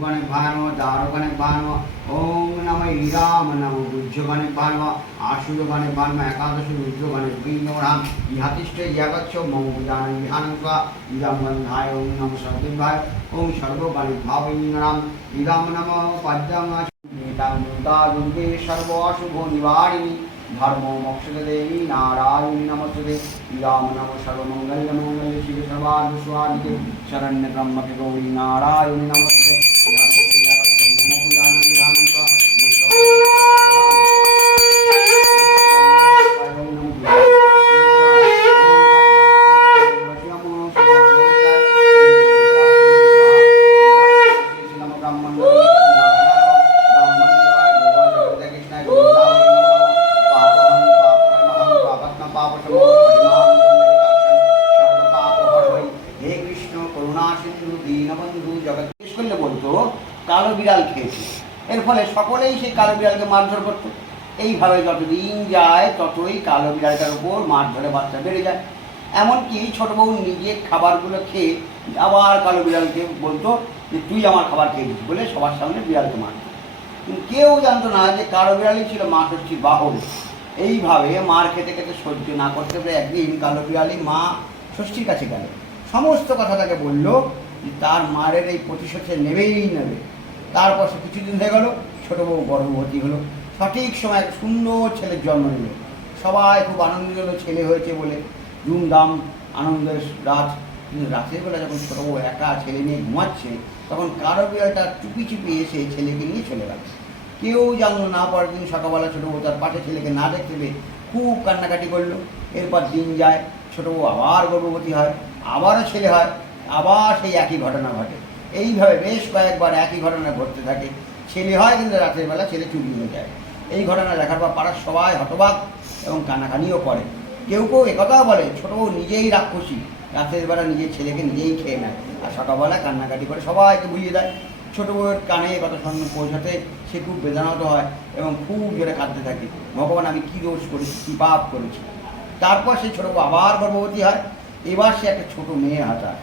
गणे भानव दार गणे भानव ओम नम ईराम नम बुज गणे भानव आशुर गणे भानव एकादश रुद्र गण बीनोराम इहातिष्ठ जगच्छ मम जान इहानुका इराम गंधाय ओम नम सर्वे भाय ओम सर्व गणे भाव इंगराम इराम नम पद्यम दुर्गा दुर्गे सर्व अशुभ निवारिणी। धर्म मोक्ष देवी नारायण नमस्ते। राम नम सर्व मंगल मंगल शिव सर्वाद स्वादिके शरण्य ब्रह्म के गौरी नारायण नमस्ते। ফলে সকলেই সেই কালো বিড়ালকে মারধর করতো। এইভাবে যতদিন যায়, ততই কালো বিড়ালটার উপর মারধরে বাচ্চা বেড়ে যায়। এমনকি ছোট বউ নিজে খাবারগুলো খেয়ে আবার কালো বিড়ালকে বলতো যে, তুই আমার খাবার খেয়ে খেয়েছিস বলে সবার সামনে বিড়ালকে মারত। কেউ জানতো না যে, কালো বিড়ালই ছিল মা ষষ্ঠীর বাহন। এইভাবে মার খেতে খেতে সহ্য না করতে পেরে একদিন কালো বিড়ালি মা ষষ্ঠীর কাছে গেল। সমস্ত কথা তাকে বলল যে, তার মারের এই প্রতিশোধে নেবেই নেবে। তারপর সে কিছুদিন হয়ে গেল, ছোটো বউ গর্ভবতী হলো। সঠিক সময় এক সুন্দর ছেলের জন্ম নিল। সবাই খুব আনন্দ হলো, ছেলে হয়েছে বলে। ধুমধাম, আনন্দের রাত। কিন্তু রাতের বেলা যখন ছোটো বউ একা ছেলে নিয়ে ঘুমাচ্ছে, তখন কারও বিড়ালটা চুপি চুপি এসে ছেলেকে নিয়ে চলে গেল। কেউ জানলো না, পরের দিন সকালবেলা ছোটো বউ তার পাশে ছেলেকে না দেখতে পেয়ে খুব কান্নাকাটি করল। এরপর দিন যায়, ছোটো বউ আবার গর্ভবতী হয়, আবারও ছেলে হয়, আবার সেই একই ঘটনা ঘটে। এইভাবে বেশ কয়েকবার একই ঘটনা ঘটতে থাকে। ছেলে হয় কিন্তু রাতের বেলা ছেলে চুরি হয়ে যায়। এই ঘটনা দেখার পর পাড়ার সবাই হতবাক এবং কানাকানিও করে। কেউ কেউ একথাও বলে, ছোটো নিজেই রাক্ষসী, রাতের বেলা নিজের ছেলেকে নিজেই খেয়ে নেয়। আর সকালবেলা কান্নাকাটি করে সবাইকে বুঝিয়ে দেয়। ছোটো বউয়ের কানে এ কথা সঙ্গে পৌঁছাতে সে খুব বেদনাহত হয় এবং খুব জোরে কাঁদতে থাকে। ভগবান, আমি কী দোষ করেছি, কী পাপ করেছি? তারপর সেই ছোটো বউ আবার গর্ভবতী হয়। এবার সে একটা ছোটো মেয়ে হাতায়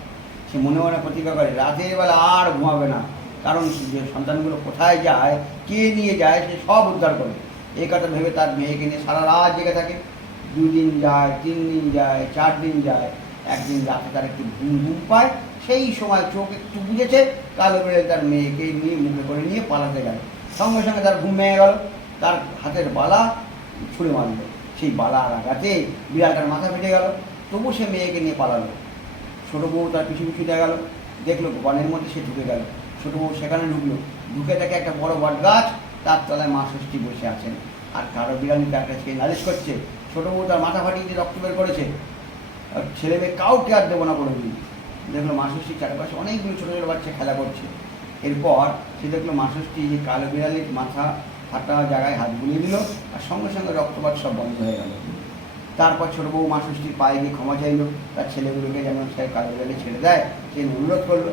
সে মনে মনে প্রতিজ্ঞা করে, রাতের বেলা আর ঘুমাবে না। কারণ যে সন্তানগুলো কোথায় যায়, কে নিয়ে যায়, সে সব উদ্ধার করে এই কথা ভেবে তার মেয়েকে নিয়ে সারা রাত জেগে থাকে। দুদিন যায় তিন দিন যায় চার দিন যায়। একদিন রাতে তার একটু ঘুম ঘুম পায়। সেই সময় চোখ একটু বুঝেছে কালো বেড়ে তার মেয়েকে নিয়ে মুখে করে নিয়ে পালাতে গেল। সঙ্গে সঙ্গে তার ঘুম ভেঙে গেল। তার হাতের বালা ছুঁড়ে মারল। সেই বালার আঘাতে বিড়ালটার মাথা ফেটে গেল। তবু সে মেয়েকে নিয়ে পালালো। ছোটো বউ তার পিছু পিছু দেখা গেল, দেখল বনের মধ্যে সে ঢুকে গেল। ছোটো বউ সেখানে ঢুকলো, ঢুকে দেখে একটা বড় বট গাছ, তার তলায় মা ষষ্ঠী বসে আছেন। আর কারও বিড়ালি তার কাছে নালিশ করছে, ছোটো বউ তার মাথা ফাটিয়ে দিয়ে রক্ত বের করেছে। আর ছেলে মেয়ে কাউকে আর দেবো না দিন দেখল মা ষষ্ঠীর চারপাশে অনেকগুলো ছোটো ছোটো বাচ্চা খেলা করছে। এরপর সে দেখল মা ষষ্ঠী যে কালো বিড়ালির মাথা ফাটা জায়গায় হাত বুলিয়ে দিল, আর সঙ্গে সঙ্গে রক্তপাত সব বন্ধ হয়ে গেল। তারপর ছোটো বউ মা ষষ্ঠীর পায়ে গিয়ে ক্ষমা চাইলো, তার ছেলেগুলোকে যেন সে বিড়ালে ছেড়ে দেয়, সে অনুরোধ করল।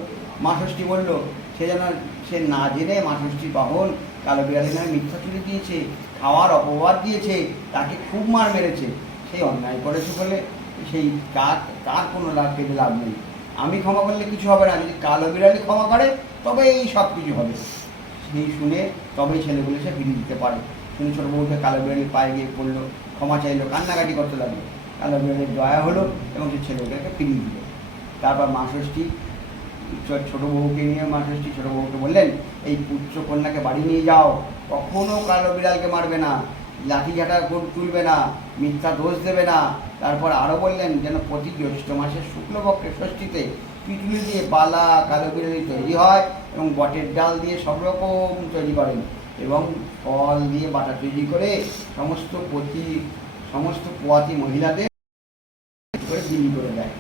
মা ষষ্ঠী বলল, সে যেন, সে না জেনে মা ষষ্ঠীর বাহন কালো বিড়ালি যেন মিথ্যা চুরি দিয়েছে, খাওয়ার অপবাদ দিয়েছে, তাকে খুব মার মেরেছে। সেই অন্যায় করেছে বলে সেই তার তার কোনো লাভ পেতে লাভ নেই। আমি ক্ষমা করলে কিছু হবে না, যদি কালো বিড়ালি ক্ষমা করে, তবে এই সব কিছু হবে। সেই শুনে তবেই ছেলেগুলো সে ফিরিয়ে দিতে পারে। শুনে ছোটো বউকে কালো বিড়ালি পায়ে গিয়ে পড়ল। ক্ষমা চাইলো, কান্নাকাটি করতে লাগল। বিড়ালির দয়া হলো এবং সে ছেলেগুলোকে ফিরিয়ে দিল। তারপর মা ষষ্ঠী ছোটো বউকে নিয়ে মা ষষ্ঠী ছোটো বউকে বললেন, এই পুত্র কন্যাকে বাড়ি নিয়ে যাও। কখনো কালো বিড়ালকে মারবে না লাঠি করে তুলবে না, মিথ্যা দোষ দেবে না। তারপর আরও বললেন, যেন প্রতি জ্যৈষ্ঠ মাসের শুক্লপক্ষে ষষ্ঠীতে পিটুলি দিয়ে বালা কালো বিড়ালি তৈরি হয় এবং বটের ডাল দিয়ে সব রকম তৈরি করেন। এবং ফল দিয়ে বাটা তৈরি করে সমস্ত প্রতি সমস্ত পোয়াতি মহিলাদের করে বিলি করে দেয়।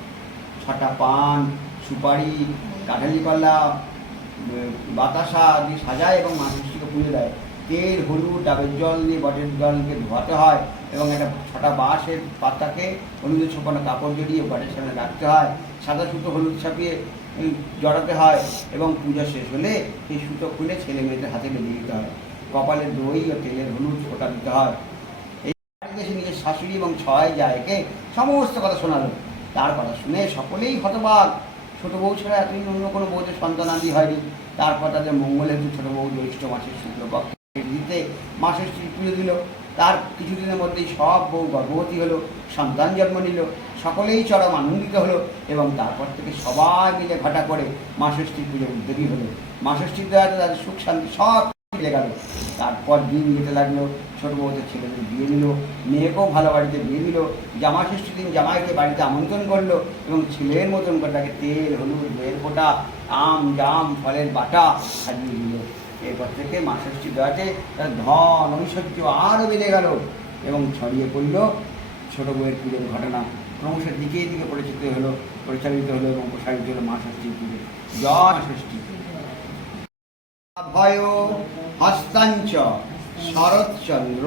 ছটা পান, সুপারি, কাঠালি পাল্লা বাতাসা দিয়ে সাজায় এবং মানুষটিকে পুজো দেয়। তেল, হলুদ, ডাবের জল দিয়ে বটের জলকে ধোয়াতে হয় এবং একটা ছটা বাঁশের পাতাকে হলুদের ছোপানো কাপড় জড়িয়ে বটের সামনে রাখতে হয়। সাদা সুতো, হলুদ ছাপিয়ে জড়াতে হয় এবং পূজা শেষ হলে সেই সুতো খুলে ছেলে মেয়েদের হাতে বেঁধে দিতে হয়। কপালে দই ও তেলের হলুদ ফোটা দিতে হয়। এই সে নিজের শাশুড়ি এবং ছয় জায়কে সমস্ত কথা শোনালো। তার কথা শুনে সকলেই হতবাক। ছোট বউ ছাড়া এতদিন অন্য কোনো বউদের সন্তানাদি হয়নি। তারপর তাদের মঙ্গলের ছোট বউ জ্যৈষ্ঠ মাসের শুক্লপক্ষে দিতে মাসের স্ত্রী পুজো দিল। তার কিছুদিনের মধ্যেই সব বউ গর্ভবতী হলো, সন্তান জন্ম নিল। সকলেই চরম আনন্দিত হলো এবং তারপর থেকে সবাই মিলে ঘটা করে মাসষ্ঠী পুজোর উদ্যোগী হলো। মাসষ্ঠীর দ্বারা তাদের সুখ শান্তি সব মিলে গেল। তারপর দিন যেতে লাগল, ছোট বউদের ছেলেদের বিয়ে দিল, মেয়েকেও ভালো বাড়িতে বিয়ে দিল জামা ষষ্ঠীর দিন জামাইকে বাড়িতে আমন্ত্রণ করল এবং ছেলের মতন করে তাকে তেল, হলুদ বেল ফোটা আম, জাম, ফলের বাটা সাজিয়ে দিল। এরপর থেকে মা ষষ্ঠী দেওয়াতে তার ধন, ঐশ্বর্য আরও বেড়ে গেল এবং ছড়িয়ে পড়ল ছোট বউয়ের পুজোর ঘটনা। ক্রমশ দিকে দিকে পরিচিত হলো পরিচালিত হলো এবং প্রসারিত হলো মা ষষ্ঠীর পুজো জয় ষষ্ঠী। ভয় হস্তাঞ্চ শরৎচন্দ্র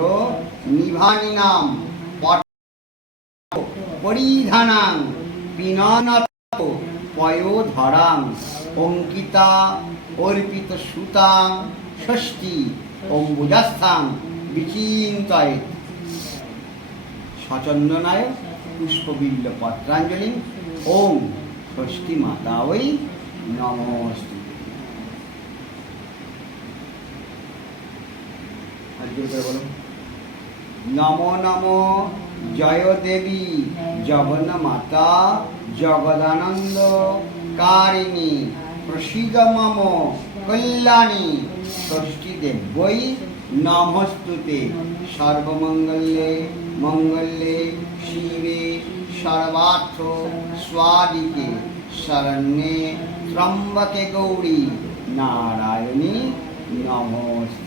নিভানি নাম পরিধানাং পিননত পয়োধরাং অঙ্কিতা অর্পিত সুতাং ষষ্ঠী অম্বুজাস্থাং বিচিন্তয়ে। সচন্দনায় পুষ্পবিল্ল পত্রাঞ্জলি ওম ষষ্ঠী মাতা ওই নমস্তে আজকে করে বলো নম নম, জয় দেবী, জগন মাতা, জগদানন্দ, কারিণী প্রসিদ মম, কল্যাণী, ষষ্ঠী দেবৈ নমস্তুতে। সর্বমঙ্গলে মঙ্গলে শিবে সর্বার্থ স্বাদিকে শরণ্যে ত্রম্বকে গৌরী। নারায়ণী নমস্তে